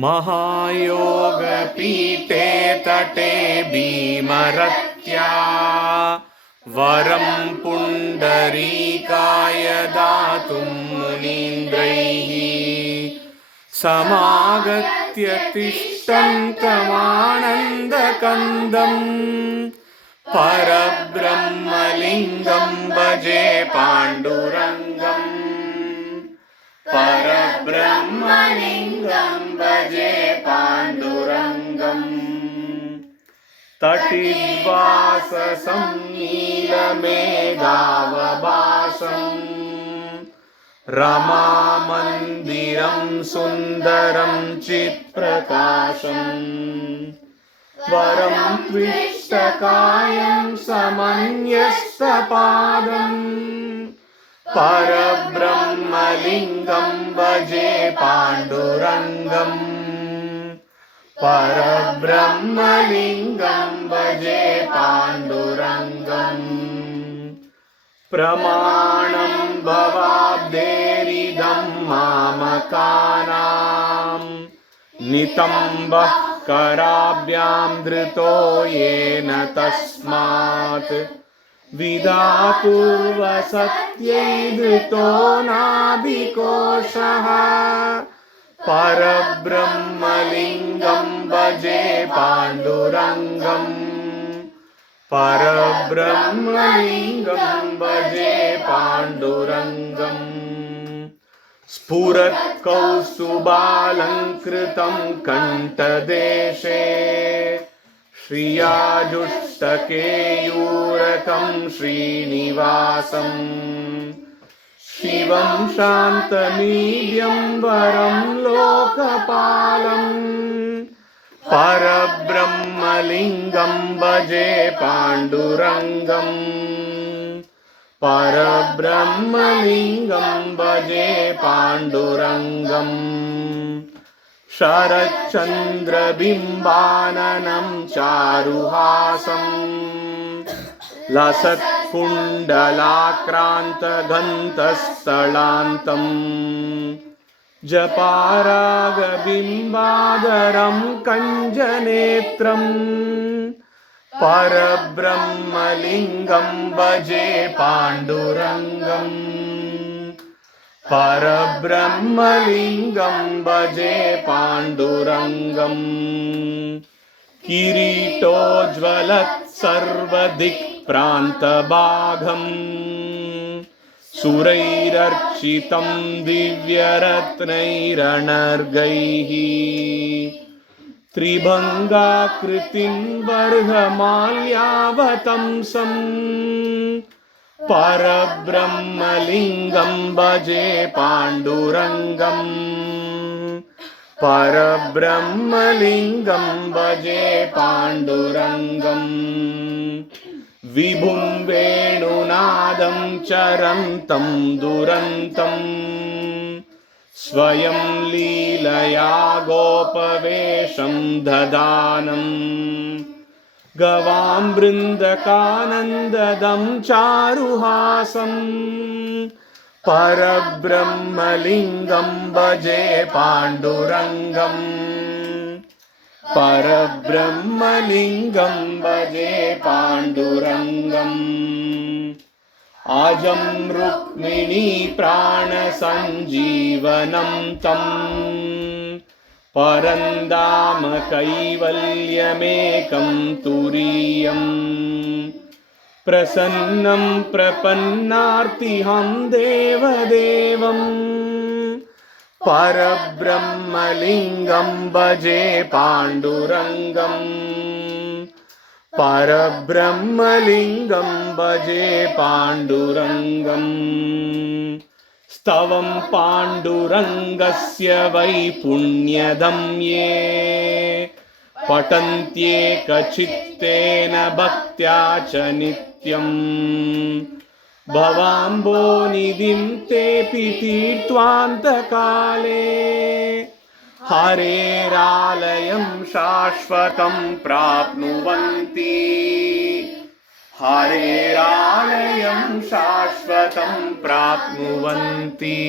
महायोगपीठे तटे भीमरत्या वरं पुण्डरीकाय दातुं मुनीन्द्रैः समागत्य तिष्ठन्तमानन्दकन्दम् परब्रह्मलिङ्गं भजे पाण्डुरङ्गम् परब्रह्मलिङ्गं भजे पाण्डुरङ्गम् तटिद्वाससं नीलमेघावभासम् रमामन्दिरं सुन्दरं चित्प्रकाशम् वरं त्विष्टकायं समन्यस्तपादम् परब्रह्मलिङ्गं भजे पाण्डुरङ्गम् परब्रह्मलिङ्गं भजे पाण्डुरङ्गम् प्रमाणं भवाब्धेरिदं मामकानां नितम्बः कराभ्यां धृतो येन तस्मात् विधातुर्वसत्यै धृतो नाभिकोशः परब्रह्मलिङ्गं भजे पाण्डुरङ्गम् परब्रह्मलिङ्गं भजे पाण्डुरङ्गम् स्फुरत्कौस्तुभालङ्कृतं कण्ठदेशे श्रियाजुष्टकेयूरकं श्रीनिवासम् शिवं शान्तमीड्यं वरं लोकपालम् परब्रह्मलिङ्गं भजे पाण्डुरङ्गम् परब्रह्मलिङ्गं भजे पाण्डुरङ्गम् शरच्चन्द्रबिम्बाननं चारुहासम् लसत्कुण्डलाक्रान्तगन्तस्थलान्तम् जपारागबिम्बादरं कञ्जनेत्रम् परब्रह्मलिङ्गं भजे पाण्डुरङ्गम् परब्रह्मलिङ्गं भजे पाण्डुरङ्गम् किरीटोज्ज्वलत्सर्वदिक्प्रान्तभागम् सुरैरर्चितं दिव्यरत्नैरनर्गैः त्रिभङ्गाकृतिं वर्गमाल्यावतंसम् परब्रह्मलिङ्गं भजे पाण्डुरङ्गम् परब्रह्मलिङ्गं भजे पाण्डुरङ्गम् विभुं वेणुनादं चरन्तं दुरन्तम् स्वयं लीलया गोपवेशं ददानं गवां बृन्दकानन्ददं चारुहासम् परब्रह्मलिङ्गं भजे पाण्डुरङ्गम् परब्रह्मलिङ्गं भजे पाण्डुरङ्गम् आजं रुक्मिणी प्राणसञ्जीवनं तं परन्दाम कैवल्यमेकं तुरीयम् प्रसन्नं प्रपन्नार्तिहं देवदेवम् परब्रह्मलिङ्गं भजे पाण्डुरङ्गम् परब्रह्मलिङ्गं भजे पाण्डुरङ्गम् स्तवं पाण्डुरङ्गस्य वै पुण्यदं ये पठन्त्येकचित्तेन भक्त्या च नित्यम् भवाम्भोनिधिं तेऽपि तीर्त्वान्तकाले हरेरालयं शाश्वतं प्राप्नुवन्ति हरेरालयं शाश्वतं प्राप्नुवन्ति।